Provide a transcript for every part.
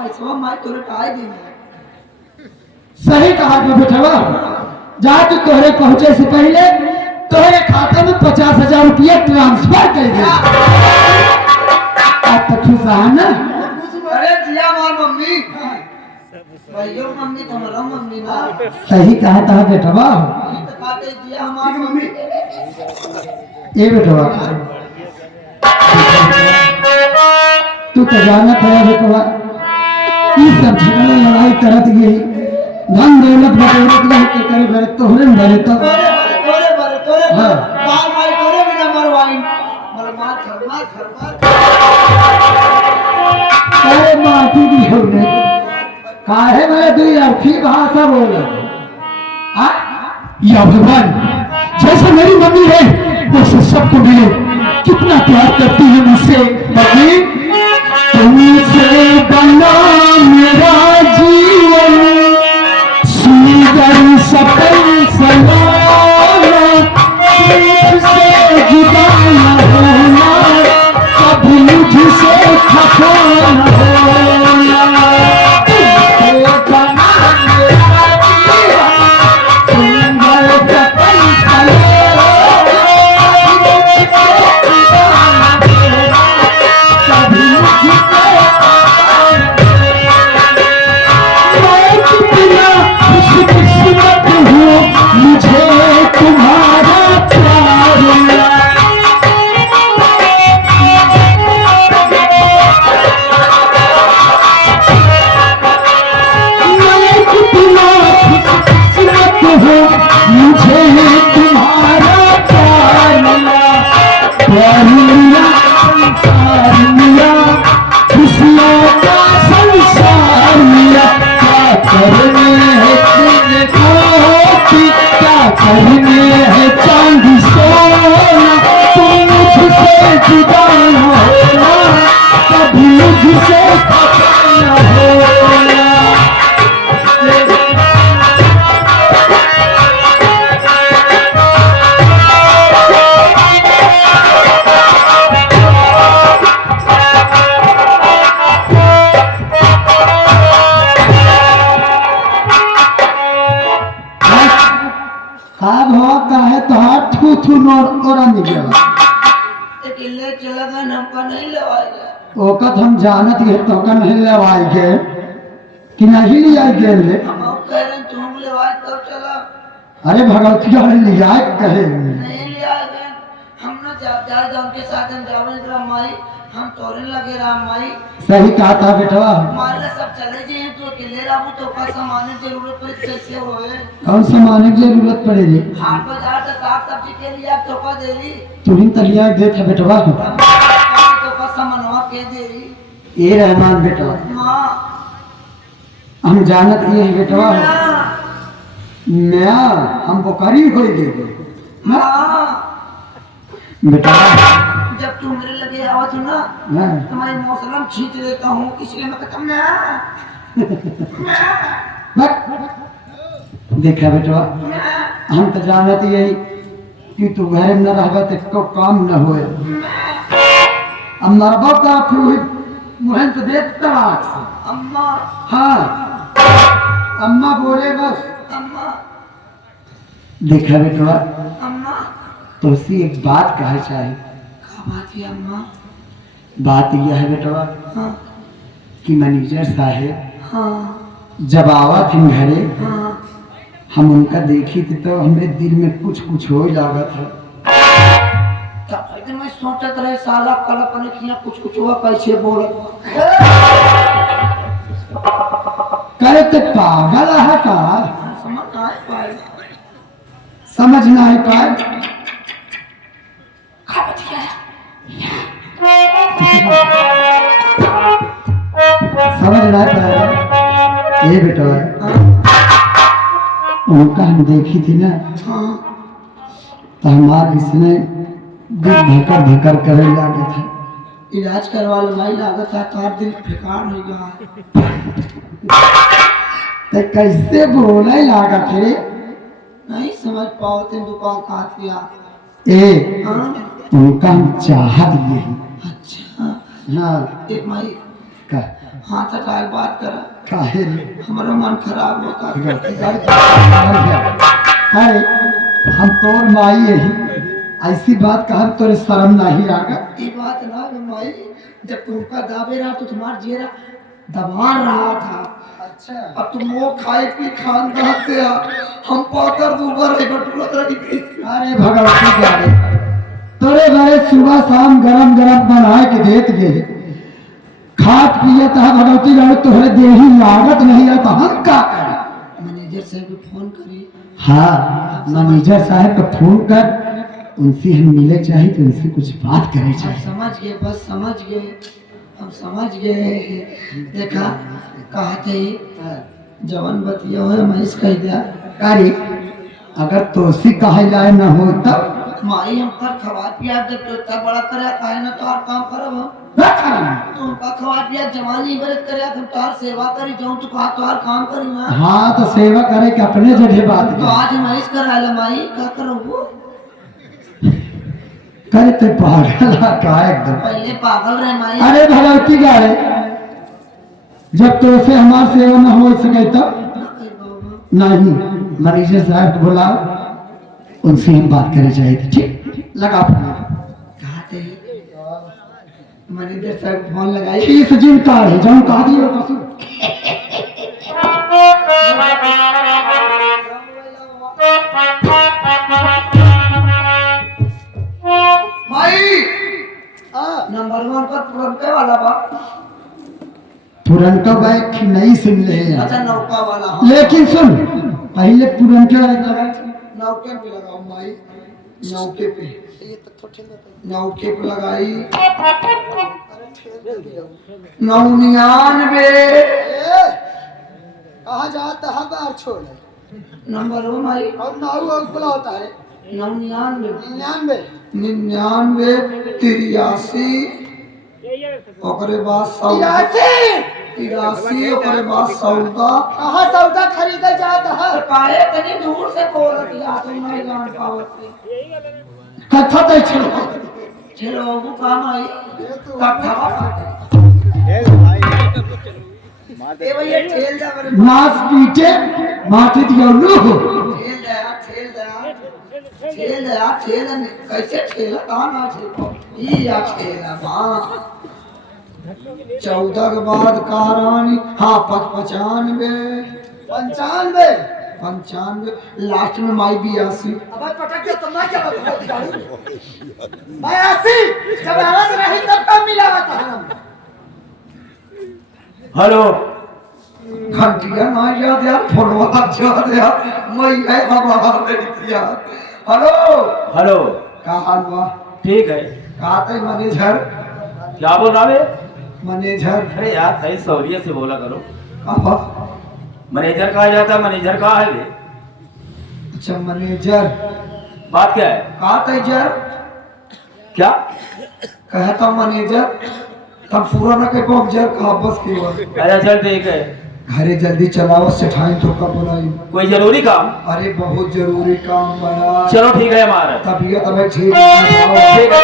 पैसा मैं तोरे काहे दी है। सही कहा बेटवा, जा तू तोहरे पहुंचे से पहले तोहरे खाते में 50,000 रुपया ट्रांसफर कर दे। अब तो खुश है ना? अरे जिया मार मम्मी भाइयों मम्मी तुम्हारा मम्मी ना। सही कहा था बेटवा। तो कहते जिया हमारी मम्मी। ये बेटवा तू तो जाना था बेटवा, इस सब झगड़ा लड़ाई करत गई धन दौलत बटोरत रह के करे बरे तोहरे में भरे तो तोरे हाँ। बाल माई तोरे बिना मरवाइन मार अरे माटी भी होने काहे मैं तू अर्थी भाषा बोल या भगवान जैसे मेरी मम्मी है वैसे सबको मिले। कितना प्यार करती है मुझसे मम्मी, तुमसे बना मेरा जीवन सुंदर सफल सलाना, तुझसे जुदा न होना कभी मुझसे खफा न होना। तुमसे बना मेरा जीवन सुंदर सफल सलाना, तुझसे जुदा न होना कभी मुझसे खफा न होना। मैं कितना खुशकिस्मत हूँ मुझे तुम्हारा प्यार मिला। मैं कितना खुशकिस्मत हूँ मुझे तुम्हारा प्यार मिला। प्यार मिला संसार मिला, खुशियों का संसार मिला। क्या करने है तुझको कि क्या करने है चांद सोना, तुम मुझसे जुदा न होना कभी मुझसे खफा न होना। काहे तो हाथ थू थू नोर ओरा निकला किले चला गए हमको नहीं लवाएगा। ओकत हम जानत है तो का नहीं लेवाई के कि नहीं लिया गेल रे। हम कह रहे हैं तुम लवाए तब चला अरे भगवतिया ने लिया कहे नहीं लिया गए। हम ना जा उनके साथ हम जावे राम माई हम तोरे लगे राम माई सही कहा था बेटवा। हमारे सब चले गए तो अकेले रहूं तो का सामान की जरूरत पड़ी कैसे होए। कौन सामान की जरूरत पड़ेगी? हाट बाजार से साग सब्जी के लिए आप तोहफा दे रही तुम तो लिया दे था बेटवा। तोहफा सामानवा के दे रही ए रहमान बेटवा माँ हम जानत ये है बेटवा मैं हम बोकारी हो गए माँ बेटा। जब तू मेरे लगे आवत हो ना तो मैं मौसम खींच लेता हूँ इसलिए मैं कहता देखा बेटवा हम तो जानत यही कि तू घर में न रहबा तो काम न होए। अब मरबा का मुहन तो देखता अम्मा हाँ अम्मा बोले बस अम्मा देखा बेटवा अम्मा तो उसी एक बात कहे चाहे। क्या बात है अम्मा? बात यह है बेटवा हाँ कि मैनेजर साहेब हाँ जब आवा थे घरे हाँ हम उनका देखी थी तो हमें दिल में कुछ हो ही लागत है। मैं सोचत रहे साला कल अपने किया कुछ हुआ कैसे बोल करे तो पागल है का समझ ना पाए समझ ना है पाए समझ ना पाए ये बेटा उनका हम देखी थी ना तो हमारे इसने दिल धकर धकर करे लागे थे। इलाज करवा लाई लागत है तार दिल फेकार हो गया तो कैसे बोले लागत थे नहीं समझ पाते दुकान कहाँ किया ए उनका हम चाहत यही अच्छा हाँ एक माई का हाथ हटा के बात करा, काहे हमारा मन खराब होता। अरे हम तोर माई यही ऐसी बात कहा तोरे शर्म नहीं आगा। ये बात ना है माई, जब तुमका दाबे रहा तो तुम्हारा जेरा दबा रहा था। अच्छा अब तुम वो खाए पी खान कहाँ से आ, हम पाकर दूबर है बटुरा की। अरे भगवती जाने तोरे घरे सुबह शाम गरम गरम बनाए के देत गए खात पियत है भगवती जाने तोहरे देही लागत नहीं है तो हम का करें। मैनेजर साहब को फोन करी। हाँ मैनेजर साहब को फोन कर उनसे हम मिले चाहिए तो उनसे कुछ बात करे हम चाहिए। समझ गए, बस समझ गए, हम समझ गए। देखा कहा थे जवन बतिया हो महेश कह दिया। अरे अगर तोसी कहे जाए न हो तब माई हम पर खवा पिया जब तो इतना बड़ा करे काहे ना तो और काम करब हम। तुम का खवा पिया जवानी बरत करे हम तार सेवा करी जाऊं तो कहा तो और काम करी ना। हाँ तो सेवा करे के अपने जगह बात तो आज महेश कराला माई का करो वो करे ते पागल का एकदम। पहले पागल रहे माई। अरे भगवती का है जब तो से हमार सेवा न हो सके तब नहीं मैनेजर साहब को बुलाओ उनसे हम बात करनी चाहिए थी। ठीक लगा फोन। कहा थे मैनेजर साहब फोन लगाई। किस चिंता है जब कहा दियो कसू माई नंबर 1 पर पुरनका वाला बा। पुरनका बैग नहीं सुन ले हैं। अच्छा नौका वाला। हाँ लेकिन सुन पहले पुरनका बैग लगा नौके पे लगाओ माई, नौके पे, नौके पे लगाई 99 कहा जाता है बार छोड़ नंबर हो माई और नाऊ और बुला होता है 99 99 83 ओकरे बाद 83 ओकरे बाद 14। कहा सौदा खरीदा जाता है काहे तनी दूर से बोलत या तुम नहीं जान पावत कथा तो छोड़ चलो वो काम आई कथा ए भैया ठेल जा मेरे नाच पीटे माटी दियो लो ठेल दया ठेल दया कैसे ठेला कहाँ ना ठेल ई या ठेला मां 14 के बाद कहारानी। हाँ 95 लास्ट में माई 82। अब पटक के तुम ना क्या बता मैं 80 जब आवाज रही तब कब मिला था हम। हेलो घंटिया ना याद यार फोनवा याद यार मैं है हमारा नहीं यार। हेलो हेलो का हाल बा? ठीक है कहा थे मैनेजर क्या बोल रहा है? मैनेजर अरे यार सही सहूलियत से बोला करो। कहा? मैनेजर कहा जाता है, मैनेजर कहा है ये? अच्छा मैनेजर बात क्या है? कहा थे जर क्या कहता मैनेजर तब पूरा ना के पहुंच जर कहा बस की बात। अच्छा चल ठीक है। घरे जल्दी चलाओ सेठाई तो कब बुलाई। कोई जरूरी काम? अरे बहुत जरूरी काम बड़ा। चलो ठीक है हमारा। तबीयत अभी ठीक है। ठीक है, ठीक है।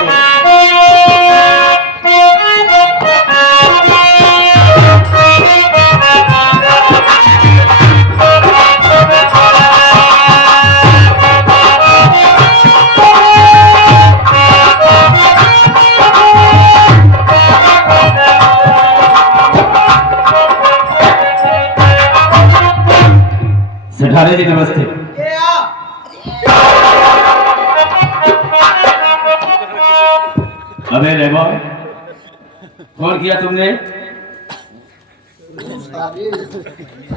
सेठारे जी नमस्ते। अबे रेबा फोन किया तुमने?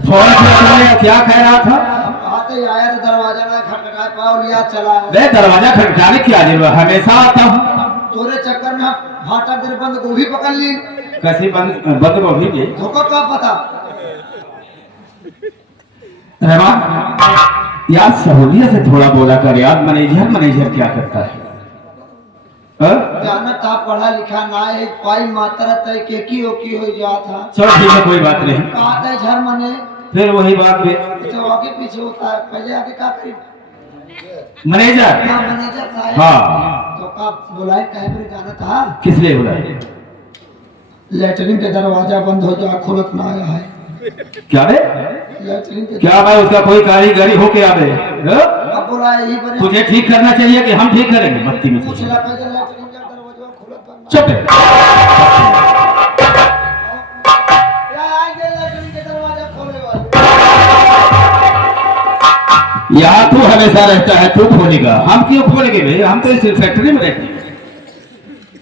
फोन किया तुमने, क्या कह रहा था? आते ही आया तो दरवाजा में खटखटा पाव लिया चला। मैं दरवाजा खटखटाने की आदि हमेशा आता हूँ। तोरे चक्कर में भाटा देर बंद गोभी पकड़ ली। कैसे बंद गोभी की? धोखा का पता? रहमान यार सहूलियत से थोड़ा बोला कर यार। मैनेजर क्या करता है? जाना था पढ़ा लिखा ना है पाई मात्रा तय के की हो जा था। चलो ठीक है कोई बात नहीं। कहा था झर मने फिर वही बात पे जो आगे पीछे होता है पहले आगे का करी मैनेजर। हाँ मैनेजर साहब। हाँ तो का बुलाए कहे पर जाना था? किस लिए बुलाए? लेटरिन का दरवाजा बंद हो गया, खुलत ना आया है। क्या बे? लेटरिन के क्या मैं उसका कोई कारीगरी हो के आवे हाँ? अब बोला यही बने तुझे ठीक करना चाहिए कि हम ठीक करेंगे? बत्ती में पूछ ला पहले लेटरिन का दरवाजा खुलत बंद चुप है। या आगे लेटरिन के दरवाजा खोले वाले यहाँ तू हमेशा रहता है, तू खोलेगा, हम क्यों खोलेंगे भाई? हम तो इस फैक्ट्री में रहते हैं।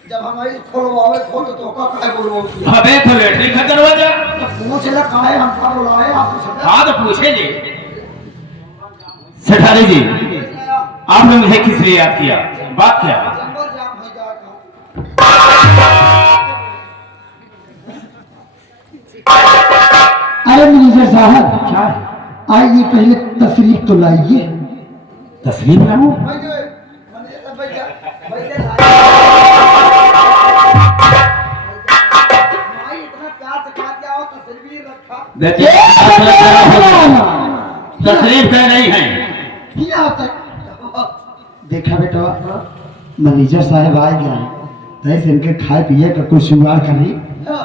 जब हमारी खोलवावे खोल तो का काय बोलबो अबे तो लेटरिन का दरवाजा पूछ ला काहे हमका बुलाए आप पूछ हाँ तो पूछेंगे। सेठानी जी आपने मुझे किस लिए याद किया? बात क्या है? नंबर जाम हो जाएगा अरे मैनेजर साहब, क्या है? आइए पहले तशरीफ तो लाइए। तस्वीर लाऊं? भाई जो मैंने सब भाई भाई भाई इतना प्यार से खा के आओ तस्वीर रखा देखिए तस्वीर कह नहीं है। यहाँ तक देखा बेटा, मैनेजर साहब आ गए हैं, तैसे इनके खाए पिए का कुछ जुगाड़ करी। तो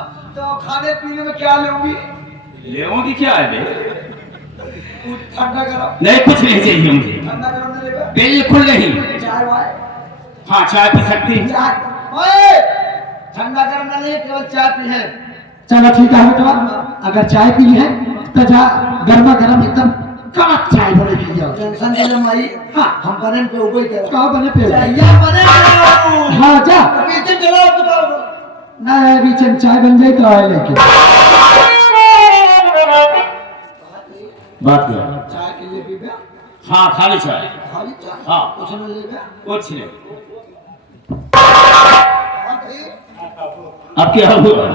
खाने पीने में क्या लूंगी लेओगी क्या है बे? ठंडा गरम नहीं कुछ नहीं चाहिए मुझे, ठंडा गरम नहीं लेगा बिल्कुल नहीं। चाय वाय हाँ चाय पी सकती है। चाय ओए ठंडा गरम ना ले केवल चाय पी है चलो ठीक है बेटा, अगर चाय पी है तो जा गर्मा गर्म एकदम कड़क चाय बने पी जाओ। टेंशन ले लो भाई हाँ हम बने पे उबई कर कहाँ बने पे? या बने हाँ जा पीछे चलो तो ना, अभी चाय बन जाए तो आए लेके। बात क्या? चाय के लिए पी बे हाँ खाली चाय। खाली चाय हाँ। कुछ न ले बे कुछ नहीं। हां भाई अब क्या हुआ?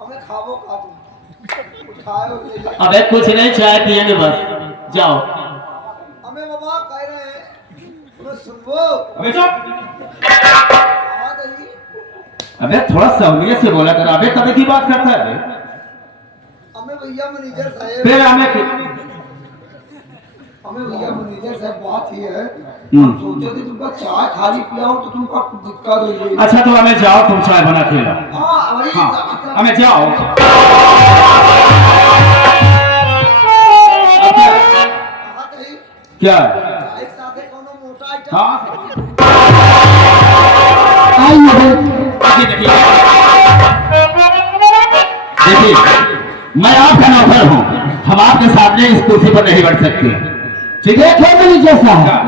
हमें खावो का तुम उठाओ ले ले अबे कुछ नहीं, चाय पिएंगे बस, जाओ। हमें बाबा कह रहे हैं हमें सुनबो अबे चुप। हां दही अबे थोड़ा सहूलियत से बोला कर। अबे कभी की बात करता है बे? हमें भैया मैनेजर साहब फिर हमें हमें भैया मैनेजर साहब बात ही है हम सोचे थे तुमका चाय खाली पियाओ तो तुमका दिक्कत हो जाएगी अच्छा तो हमें जाओ, तुम चाय बना के लाओ। हां वही हाँ हमें जाओ। अब क्या? हां दही क्या? चाय के साथ कोनो मोटा आइटम हाँ आइए देखिए देखिए, मैं आपका नौकर हूँ, हम आपके सामने इस कुर्सी पर नहीं बैठ सकते, ठीक है? देखो मैनेजर साहब,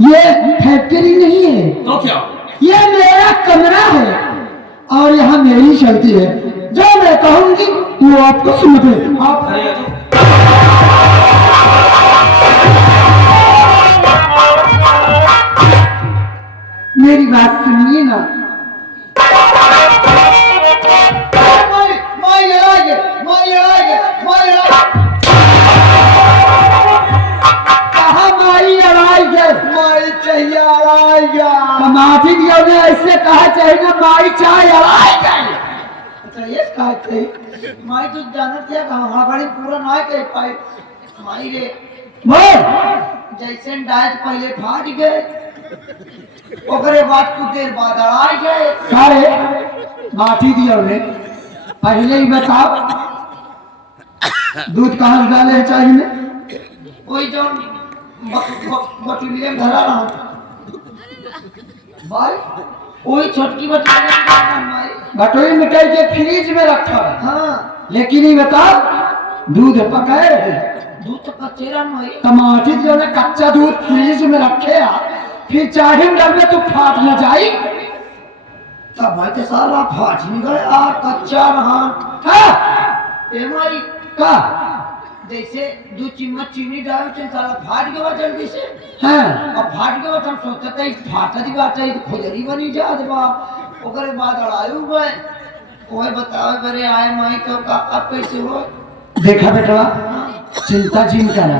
ये फैक्ट्री नहीं है, तो क्या? ये मेरा कमरा है और यहाँ मेरी चलती है। जो मैं कहूंगी वो आपको सुनते आप। मेरी बात सुनिए ना। कहा माई लड़ाई है, माई चाहिए आएगा माफी दिया ने ऐसे कहा चाहिए ना, माई चाहे लड़ाई चाहिए। अच्छा ये कहते माई तो जानत है हमारी पूरा ना कह पाए माई रे बोल जैसे डायट पहले फाट गए ओकरे बाद कुछ देर बाद अड़ाई गए सारे माफी दिया उन्हें, पहले ही बताओ दूध कहाँ से डाले हैं चाय में? कोई जो बटुलिया धरा रहा भाई वही छोटकी बटुलिया भाई बटोरी निकल के फ्रिज में रखा है, हाँ लेकिन ये बताओ दूध पकाए है दूध तो कचेरा में भाई टमाटर जो है कच्चा दूध फ्रिज में रखे है, फिर चाहे में डाल तो फाट न जाए। तब भाई तो साला फाट नहीं गए आ कच्चा रहा हाँ ए भाई का जैसे 2 चम्मच चीनी डाल के साला फाट गया जल्दी से हाँ अब फाट गया तो हम सोचते थे फाटा दी बात है तो खुजरी बनी जात बा ओकरे बाद अड़ायु गए कोई बताओ बरे आए माई तो का अब कैसे हो देखा बेटा, चिंता जिन करा,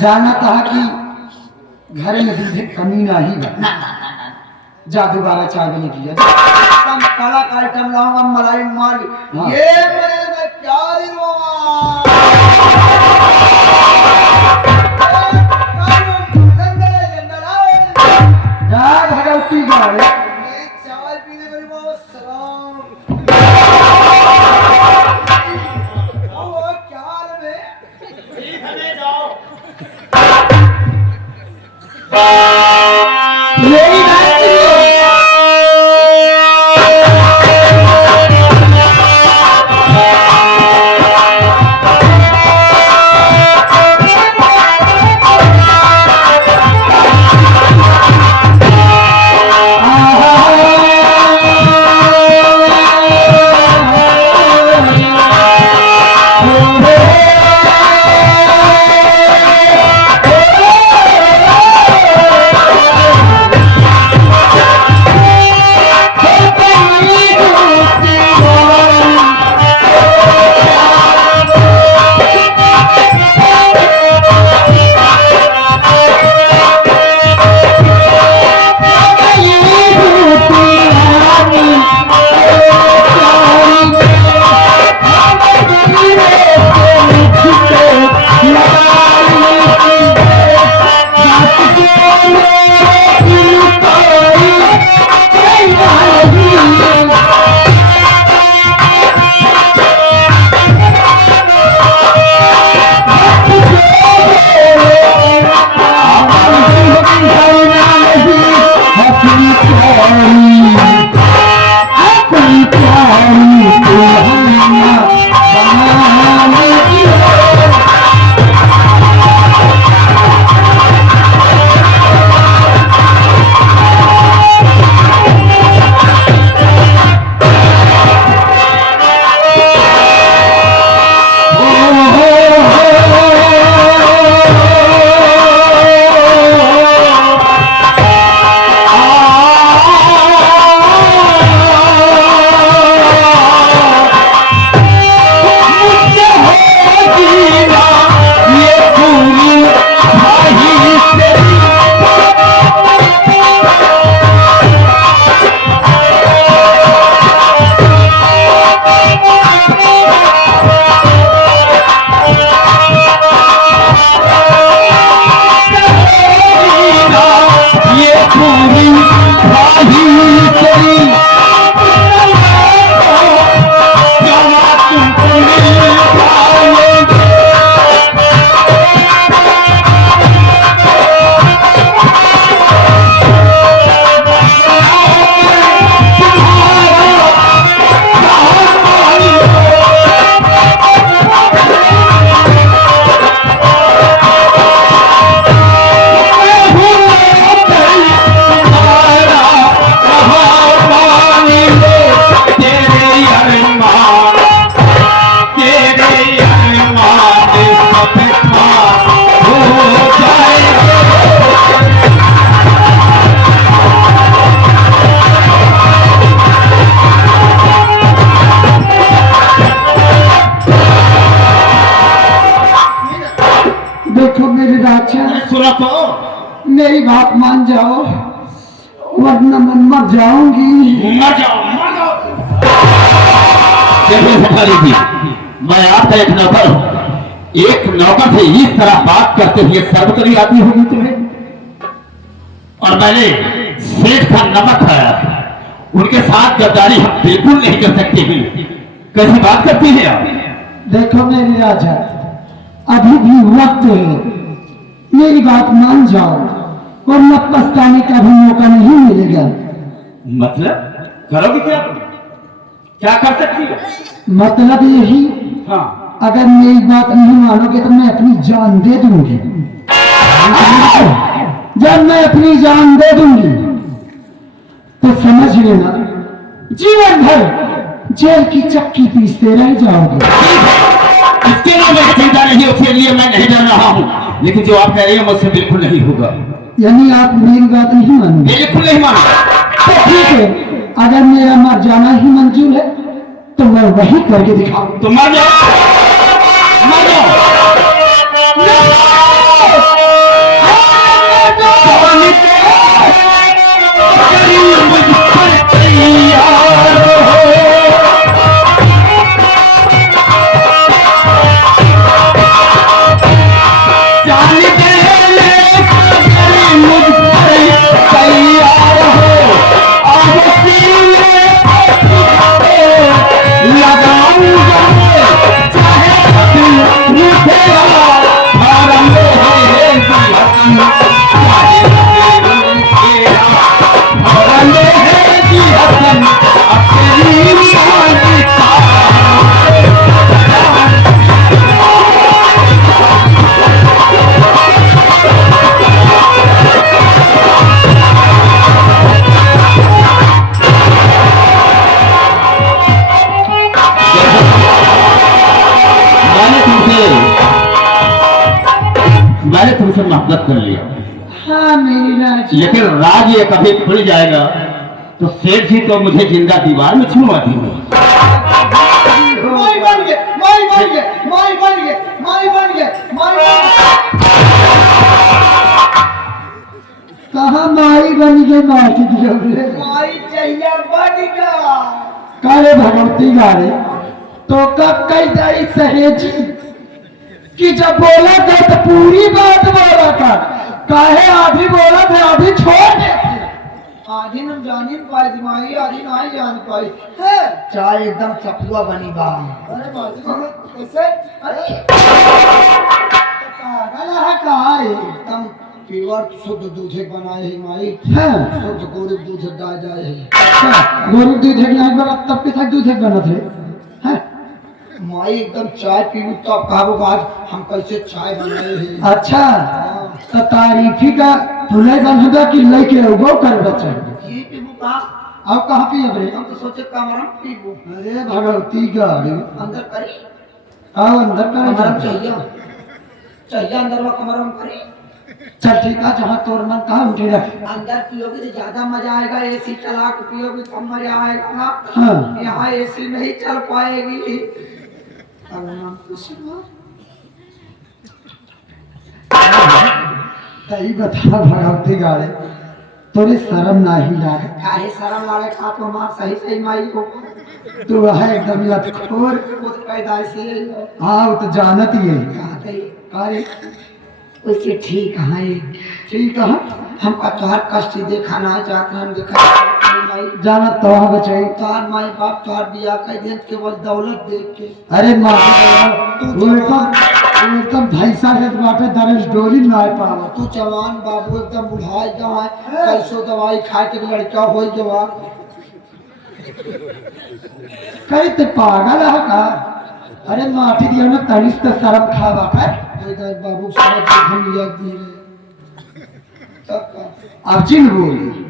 जाना कहा कि घर में दूध की कमी नहीं है। जा दोबारा चाय बने की कम काला का आइटम लाऊंगा मलाई मार हाँ। ये मेरे में प्यार ही रोवा जा भगवती गावे चावल पीने मेरे बहुत सलाम प्यारी दुल्हनिया बनाने की देखो मेरे राजा सुनो तो मेरी बात मान जाओ वरना मैं मर जाऊंगी। मर जाओ मर जाओ। देखो सफारी जी, मैं आपका एक नौकर हूँ। एक नौकर से इस तरह बात करते हुए सर्वतरी आती होगी तुम्हें। और मैंने सेठ का नमक खाया, उनके साथ गद्दारी हम बिल्कुल नहीं कर सकते हैं। कैसी बात करती हैं आप? देखो मेरे राजा अभी भी वक्त है, मेरी बात मान जाओ वरना पछताने का भी मौका नहीं मिलेगा। मतलब करोगे क्या तुम? क्या कर सकती हो? मतलब यही, हाँ अगर मेरी बात नहीं मानोगे तो मैं अपनी जान दे दूंगी। जब मैं अपनी जान दे दूंगी तो समझ लेना जीवन भर जेल की चक्की पीसते रह जाओगे। इसके लिए मुझे चिंता नहीं, उसके लिए मैं नहीं डर रहा हूँ। लेकिन जो आप कह रही हैं मुझसे बिल्कुल नहीं होगा। यानी आप मेरी बात नहीं मानोगे? बिल्कुल नहीं मानूंगा। तो ठीक है, अगर मेरा मर जाना ही मंजूर है तो मैं वही करके दिखाऊं। तो मर जाओ मर जाओ। मैंने तुमसे मोहब्बत कर लिया। हाँ मेरी राज, लेकिन राज ये कभी खुल जाएगा तो सेठ जी तो मुझे जिंदा दीवार में छुड़वा देंगे। माई बन गए, माई बन गए, माई बन गए, माई बन गए, माई बन गए। कहाँ माई बन गए माटी दियोगे? माई चाहिए बन गया। काले भगवती गारे तो कब कई दाई सहेजी कि जब बोला था तो पूरी बात बोला था, काहे आधी बोला था आधी छोड़ दे। आधी न जानी पाई दिमागी, आधी ना ही जान पाई है। चाय एकदम चपुआ बनी बा। अरे बाजी कैसे? अरे पागल है काहे? एकदम प्योर शुद्ध दूध एक बनाए है माई हाँ शुद्ध गोरू दूध दा जाए है अच्छा गोरू दूध है नहीं बना तब के तक दूध है बना थे हाँ माई एकदम चाय पीऊ तब कहो आज हम कैसे चाय बनाए हैं अच्छा तो तारीफी का तुले बनगा कि लेके उगो कर बच्चा ये पीबू का अब कहाँ पिए रे हम तो सोचे कमरा में पीबू अरे भगवती का अंदर करी आओ अंदर कमरा में कर चाहिए चाहिए अंदर वो कमरा में करी चल ठीक है जहाँ तोर मन कहाँ उठे रख अंदर पियोगे तो ज्यादा मजा आएगा एसी चला के पियोगे कम मजा आएगा हाँ यहाँ एसी नहीं चल पाएगी अब नाम खुशी हुआ तई बता भगवती गाड़े तोरे शर्म नहीं लागे काहे शर्म लागे खा तो मार सही सही माई को तू है एकदम लतखोर खुद पैदा से हाँ वो तो जानत ही है कहा गई अरे उससे ठीक है ठीक है हमका तोहर कष्ट देखा ना चाहते हम देखा माई जानत तो है बचाई तोहर माई बाप तोहर बिया कर दे केवल दौलत देख के अरे माँ वो एकदम भैंसा के बाटे दरस डोली ना आ पावा तू जवान बाबू एकदम बुढ़ाई गवा कैसो दवाई खा के लड़का हो जवान कहीं ते पागल है का अरे माटी दिया ना तनिस तो शर्म खावा कर बाबू समझ के हम लिया दी तब का अब जिन बोली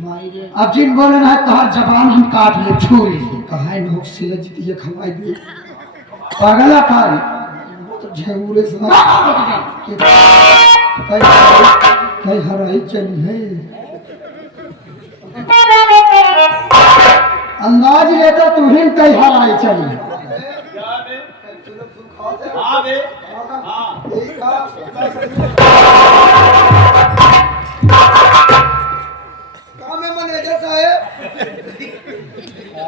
माई रे अब जिन बोले ना तोहर जबान हम काट ले छुरी कहां नोक से जीती खवाई दे पागल है का वो तो झूरे से कई हराई चली है अंदाज लेता तू ही कई हराई चली मैनेजर साहब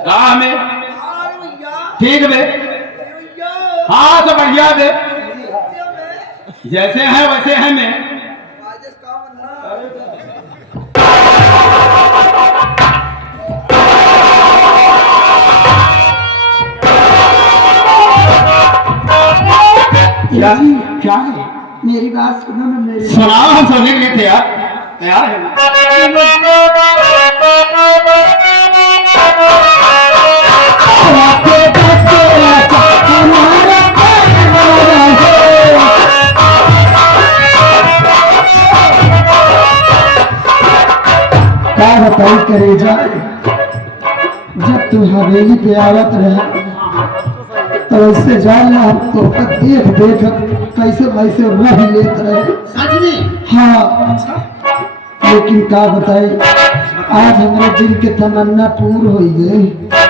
कहा हमें अरे भैया ठीक बे भैया हाँ तो बढ़िया बे मैं जैसे है वैसे है मैं राजेश का बनना क्या क्या है मेरी बात सुनो ना मेरी सुनाओ हम सुनने के लिए तैयार है ना क्या बताई करेजा जब तू हवेली पे आवत रहे तो उससे जानना हम तो देख देख कैसे वैसे रह लेते रहे सच में हाँ लेकिन क्या बताई आज हमारे दिल के तमन्ना पूर्ण हो गई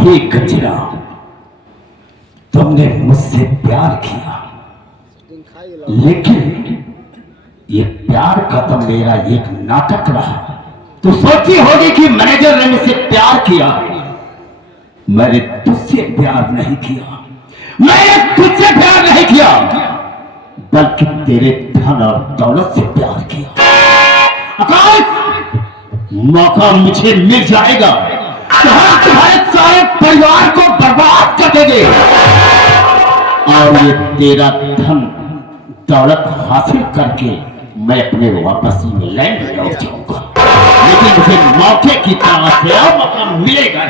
हे कचरा तुमने मुझसे प्यार किया लेकिन ये प्यार का तो मेरा एक नाटक रहा। तो सोची होगी कि मैनेजर ने मुझसे प्यार किया। मैंने तुझसे प्यार नहीं किया, मैंने तुझसे प्यार नहीं किया, बल्कि तेरे धन और दौलत से प्यार किया। आकाश, मौका मुझे मिल जाएगा तो हम तुम्हारे सारे परिवार को बर्बाद कर देंगे और ये तेरा धन दौलत हासिल करके मैं अपने वापस इंग्लैंड लौट जाऊंगा। लेकिन मुझे मौके की तरह से अब मौका मिलेगा।